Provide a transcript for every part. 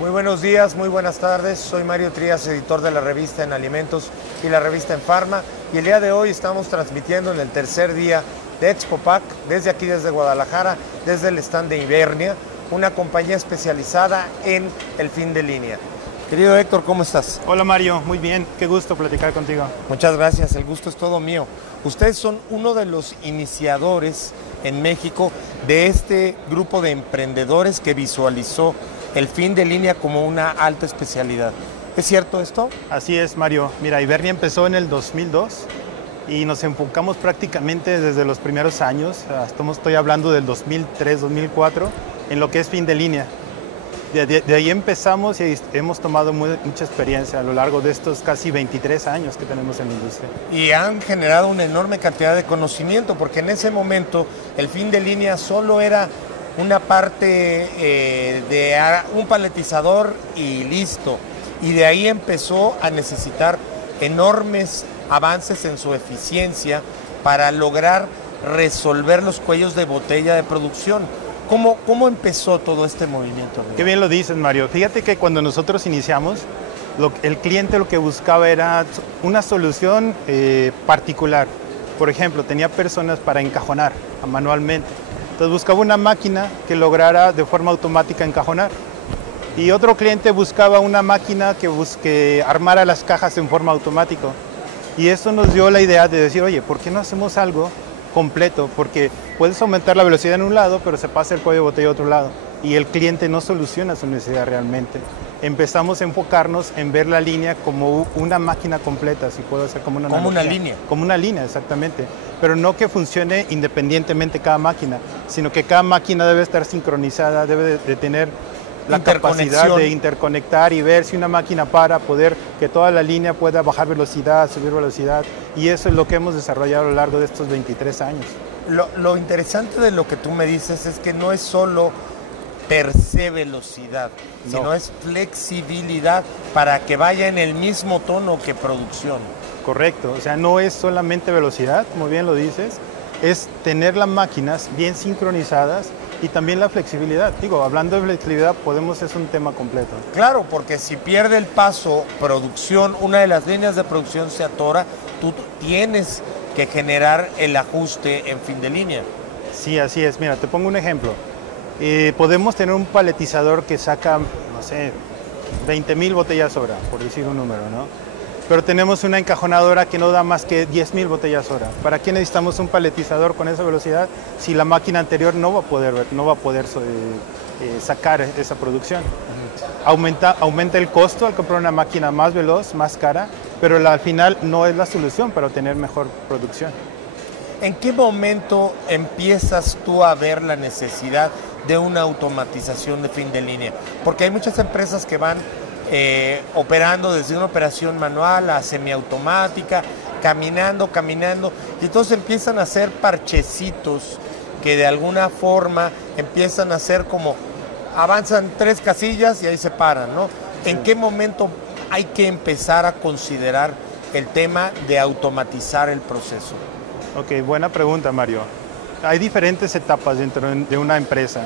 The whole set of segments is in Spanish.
Muy buenos días, muy buenas tardes. Soy Mario Trías, editor de la revista En Alimentos y la revista En Pharma. Y el día de hoy estamos transmitiendo en el tercer día de ExpoPack, desde aquí, desde Guadalajara, desde el stand de Ibernia, una compañía especializada en el fin de línea. Querido Héctor, ¿cómo estás? Hola Mario, muy bien, qué gusto platicar contigo. Muchas gracias, el gusto es todo mío. Ustedes son uno de los iniciadores en México de este grupo de emprendedores que visualizó el fin de línea como una alta especialidad. ¿Es cierto esto? Así es, Mario. Mira, Ibernia empezó en el 2002 y nos enfocamos prácticamente desde los primeros años, estoy hablando del 2003, 2004, en lo que es fin de línea. De ahí empezamos y hemos tomado mucha experiencia a lo largo de estos casi 23 años que tenemos en la industria. Y han generado una enorme cantidad de conocimiento, porque en ese momento el fin de línea solo era una parte de un paletizador y listo. Y de ahí empezó a necesitar enormes avances en su eficiencia para lograr resolver los cuellos de botella de producción. ¿Cómo empezó todo este movimiento? Qué bien lo dices, Mario. Fíjate que cuando nosotros iniciamos, el cliente lo que buscaba era una solución particular. Por ejemplo, tenía personas para encajonar manualmente. Entonces buscaba una máquina que lograra de forma automática encajonar. Y otro cliente buscaba una máquina que armara las cajas en forma automática. Y eso nos dio la idea de decir, oye, ¿por qué no hacemos algo completo? Porque puedes aumentar la velocidad en un lado, pero se pasa el cuello de botella a otro lado. Y el cliente no soluciona su necesidad realmente. Empezamos a enfocarnos en ver la línea como una máquina completa, si puedo hacer como una analogía. Como una línea. Como una línea, exactamente. Pero no que funcione independientemente cada máquina, sino que cada máquina debe estar sincronizada, debe de tener la capacidad de interconectar y ver si una máquina poder que toda la línea pueda bajar velocidad, subir velocidad. Y eso es lo que hemos desarrollado a lo largo de estos 23 años. Lo interesante de lo que tú me dices es que no es solo per se velocidad, sino es flexibilidad para que vaya en el mismo tono que producción. Correcto, o sea, no es solamente velocidad, como bien lo dices, es tener las máquinas bien sincronizadas y también la flexibilidad. Digo, hablando de flexibilidad, es un tema completo. Claro, porque si pierde el paso producción, una de las líneas de producción se atora, tú tienes que generar el ajuste en fin de línea. Sí, así es. Mira, te pongo un ejemplo. Podemos tener un paletizador que saca, no sé, 20,000 botellas hora, por decir un número, ¿no? Pero tenemos una encajonadora que no da más que 10,000 botellas hora. ¿Para qué necesitamos un paletizador con esa velocidad si la máquina anterior no va a poder sacar esa producción? Aumenta el costo al comprar una máquina más veloz, más cara, pero al final no es la solución para obtener mejor producción. ¿En qué momento empiezas tú a ver la necesidad de una automatización de fin de línea? Porque hay muchas empresas que van operando desde una operación manual a semiautomática, caminando, y entonces empiezan a hacer parchecitos que de alguna forma empiezan a hacer como avanzan 3 casillas y ahí se paran, ¿no? Sí. ¿En qué momento hay que empezar a considerar el tema de automatizar el proceso? Ok, buena pregunta, Mario. Hay diferentes etapas dentro de una empresa.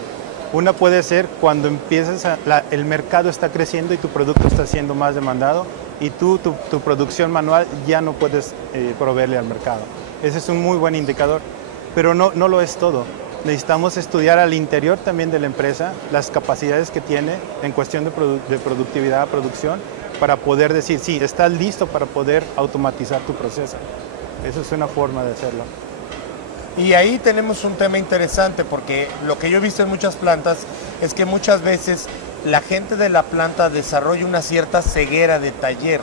Una puede ser cuando el mercado está creciendo y tu producto está siendo más demandado y tu producción manual ya no puedes proveerle al mercado. Ese es un muy buen indicador, pero no lo es todo. Necesitamos estudiar al interior también de la empresa las capacidades que tiene en cuestión de productividad, producción, para poder decir, sí, estás listo para poder automatizar tu proceso. Esa es una forma de hacerlo. Y ahí tenemos un tema interesante, porque lo que yo he visto en muchas plantas es que muchas veces la gente de la planta desarrolla una cierta ceguera de taller,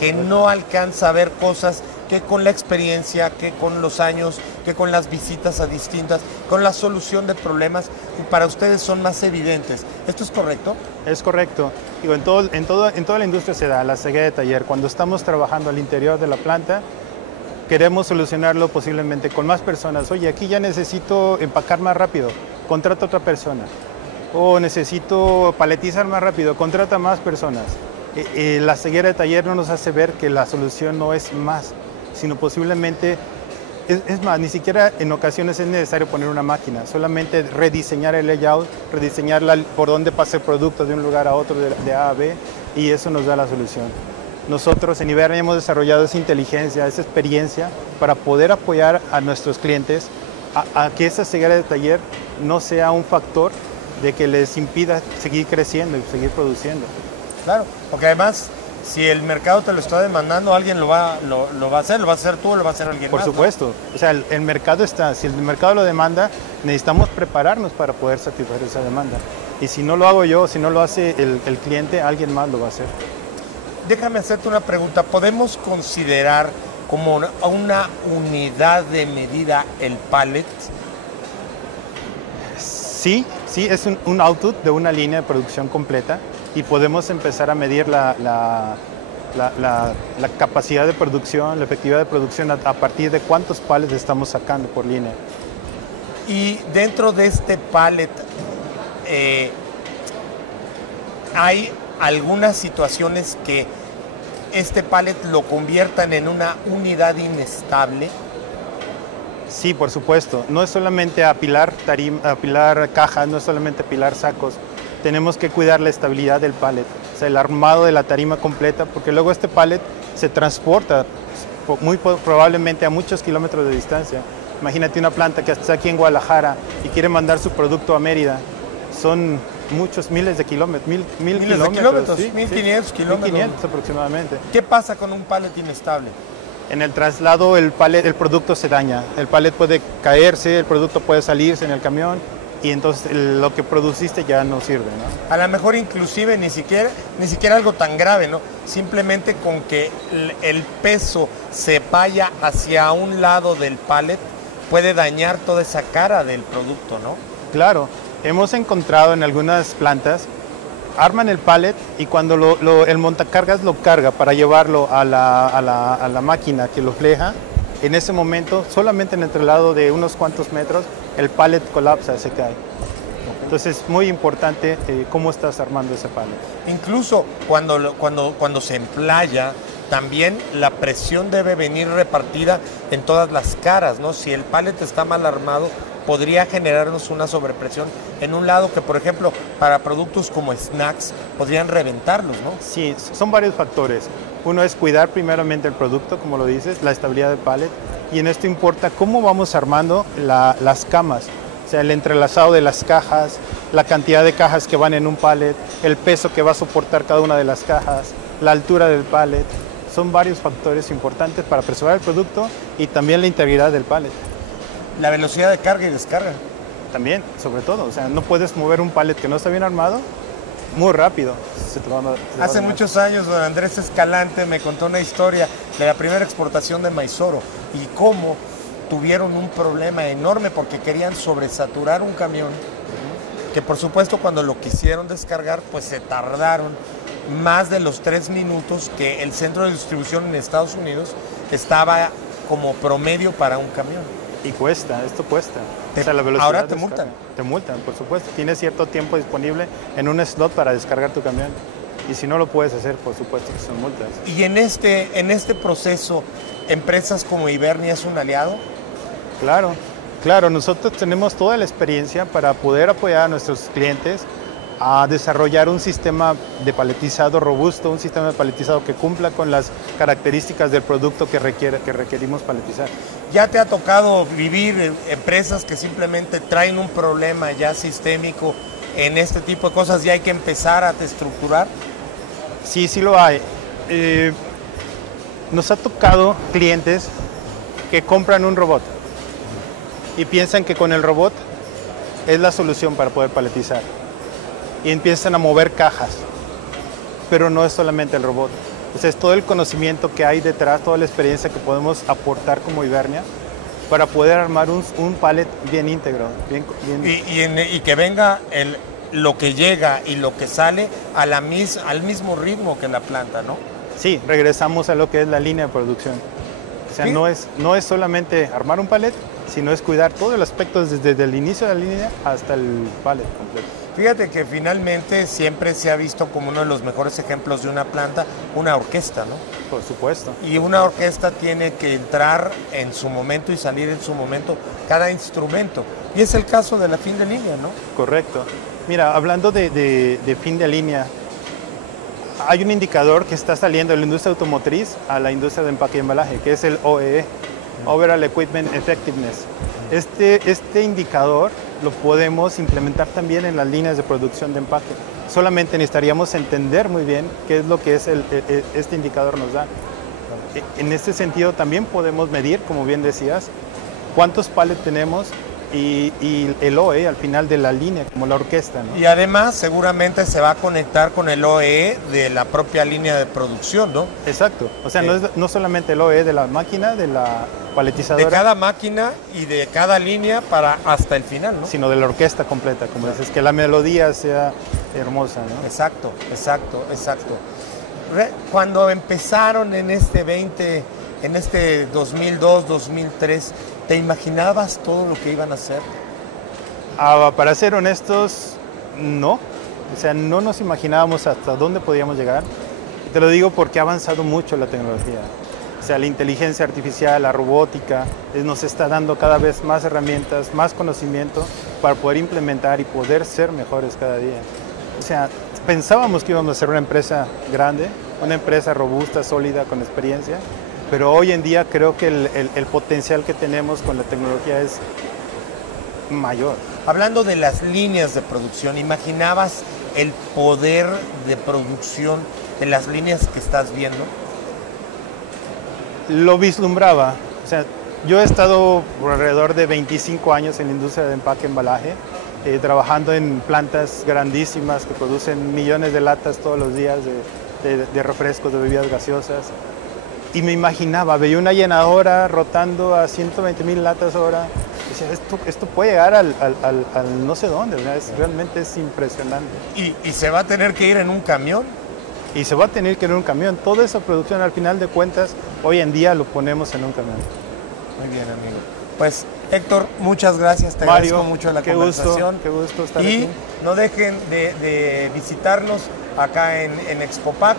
que no alcanza a ver cosas que con la experiencia, que con los años, que con las visitas a distintas, con la solución de problemas, para ustedes son más evidentes. ¿Esto es correcto? Es correcto. Digo, en toda la industria se da la ceguera de taller. Cuando estamos trabajando al interior de la planta, queremos solucionarlo posiblemente con más personas. Oye, aquí ya necesito empacar más rápido, contrata a otra persona. O necesito paletizar más rápido, contrata más personas. La ceguera de taller no nos hace ver que la solución no es más, sino posiblemente Es más, ni siquiera en ocasiones es necesario poner una máquina, solamente rediseñar el layout, rediseñar por dónde pasa el producto de un lugar a otro, de A a B, y eso nos da la solución. Nosotros en Ibernia hemos desarrollado esa inteligencia, esa experiencia para poder apoyar a nuestros clientes a que esa ceguera de taller no sea un factor de que les impida seguir creciendo y seguir produciendo. Claro, porque además, si el mercado te lo está demandando, alguien lo va a hacer tú o lo va a hacer alguien Por más. supuesto, ¿no? O sea, el mercado está, si el mercado lo demanda, necesitamos prepararnos para poder satisfacer esa demanda. Y si no lo hago yo, si no lo hace el cliente, alguien más lo va a hacer. Déjame hacerte una pregunta. ¿Podemos considerar como una unidad de medida el pallet? Sí, es un output de una línea de producción completa y podemos empezar a medir la capacidad de producción, la efectividad de producción a partir de cuántos pallets estamos sacando por línea. Y dentro de este pallet hay algunas situaciones que este pallet lo conviertan en una unidad inestable. Sí, por supuesto. No es solamente apilar cajas, no es solamente apilar sacos. Tenemos que cuidar la estabilidad del pallet, o sea, el armado de la tarima completa, porque luego este pallet se transporta muy probablemente a muchos kilómetros de distancia. Imagínate una planta que está aquí en Guadalajara y quiere mandar su producto a Mérida. Son muchos miles de kilómetros, mil kilómetros, ¿sí? 1500 kilómetros. 1500 aproximadamente. ¿Qué pasa con un pallet inestable? En el traslado el producto se daña, el pallet puede caerse, el producto puede salirse en el camión y entonces lo que produciste ya no sirve, ¿no? A lo mejor inclusive ni siquiera algo tan grave, ¿no? Simplemente con que el peso se vaya hacia un lado del pallet puede dañar toda esa cara del producto, ¿no? Claro, hemos encontrado en algunas plantas, arman el pallet y cuando el montacargas lo carga para llevarlo a la máquina que lo fleja, en ese momento, solamente en el traslado de unos cuantos metros, el pallet colapsa, se cae. Entonces es muy importante cómo estás armando ese pallet. Incluso cuando se emplaya, también la presión debe venir repartida en todas las caras, ¿no? Si el pallet está mal armado, podría generarnos una sobrepresión en un lado que, por ejemplo, para productos como snacks, podrían reventarlos, ¿no? Sí, son varios factores. Uno es cuidar primeramente el producto, como lo dices, la estabilidad del pallet, y en esto importa cómo vamos armando las camas, o sea, el entrelazado de las cajas, la cantidad de cajas que van en un pallet, el peso que va a soportar cada una de las cajas, la altura del pallet. Son varios factores importantes para preservar el producto y también la integridad del pallet. La velocidad de carga y descarga. También, sobre todo, o sea, no puedes mover un pallet que no está bien armado muy rápido. Hace muchos años, don Andrés Escalante me contó una historia de la primera exportación de Mysoro y cómo tuvieron un problema enorme porque querían sobresaturar un camión, que por supuesto cuando lo quisieron descargar, pues se tardaron más de los 3 minutos que el centro de distribución en Estados Unidos estaba como promedio para un camión. Y esto cuesta. O sea, la velocidad ahora te multan. Te multan, por supuesto. Tienes cierto tiempo disponible en un slot para descargar tu camión. Y si no lo puedes hacer, por supuesto que son multas. ¿Y en este proceso, empresas como Ibernia es un aliado? Claro, nosotros tenemos toda la experiencia para poder apoyar a nuestros clientes a desarrollar un sistema de paletizado robusto, un sistema de paletizado que cumpla con las características del producto que requerimos paletizar. ¿Ya te ha tocado vivir empresas que simplemente traen un problema ya sistémico en este tipo de cosas y hay que empezar a estructurar? Sí lo hay. Nos ha tocado clientes que compran un robot y piensan que con el robot es la solución para poder paletizar. Y empiezan a mover cajas, pero no es solamente el robot. O sea, es todo el conocimiento que hay detrás, toda la experiencia que podemos aportar como Ibernia para poder armar un pallet bien íntegro. Y que venga lo que llega y lo que sale al mismo ritmo que la planta, ¿no? Sí, regresamos a lo que es la línea de producción. O sea, ¿sí? no es solamente armar un pallet, sino es cuidar todo el aspecto desde el inicio de la línea hasta el pallet completo. Fíjate que finalmente siempre se ha visto como uno de los mejores ejemplos de una planta, una orquesta, ¿no? Por supuesto. Y una orquesta tiene que entrar en su momento y salir en su momento cada instrumento. Y es el caso de la fin de línea, ¿no? Correcto. Mira, hablando de fin de línea, hay un indicador que está saliendo de la industria automotriz a la industria de empaque y embalaje, que es el OEE, Overall Equipment Effectiveness. Este indicador lo podemos implementar también en las líneas de producción de empaque. Solamente necesitaríamos entender muy bien qué es lo que este indicador nos da. En este sentido también podemos medir, como bien decías, cuántos pallets tenemos y el OE al final de la línea, como la orquesta, ¿no? Y además seguramente se va a conectar con el OE de la propia línea de producción, ¿no? Exacto. O sea, no solamente el OE de la máquina, de la paletizadora. De cada máquina y de cada línea para hasta el final, ¿no? Sino de la orquesta completa, como dices, que la melodía sea hermosa, ¿no? Exacto, exacto, exacto. Cuando empezaron en este 2002, 2003, ¿te imaginabas todo lo que iban a hacer? Para ser honestos, no. O sea, no nos imaginábamos hasta dónde podíamos llegar. Te lo digo porque ha avanzado mucho la tecnología. O sea, la inteligencia artificial, la robótica, nos está dando cada vez más herramientas, más conocimiento para poder implementar y poder ser mejores cada día. O sea, pensábamos que íbamos a ser una empresa grande, una empresa robusta, sólida, con experiencia, pero hoy en día creo que el potencial que tenemos con la tecnología es mayor. Hablando de las líneas de producción, ¿imaginabas el poder de producción de las líneas que estás viendo? Lo vislumbraba. O sea, yo he estado por alrededor de 25 años en la industria de empaque y embalaje, trabajando en plantas grandísimas que producen millones de latas todos los días de refrescos, de bebidas gaseosas. Y me imaginaba, veía una llenadora rotando a 120,000 latas hora. Decía, esto puede llegar al no sé dónde, ¿verdad? Realmente es impresionante. ¿Y se va a tener que ir en un camión? Y se va a tener que ir en un camión. Toda esa producción, al final de cuentas, hoy en día lo ponemos en un camión. Muy bien, amigo. Pues, Héctor, muchas gracias. Te Mario, agradezco mucho la conversación. Qué gusto estar aquí. Y no dejen de visitarnos acá en Expopac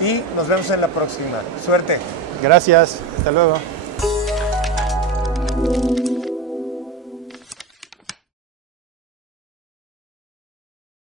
y nos vemos en la próxima. Suerte. Gracias. Hasta luego.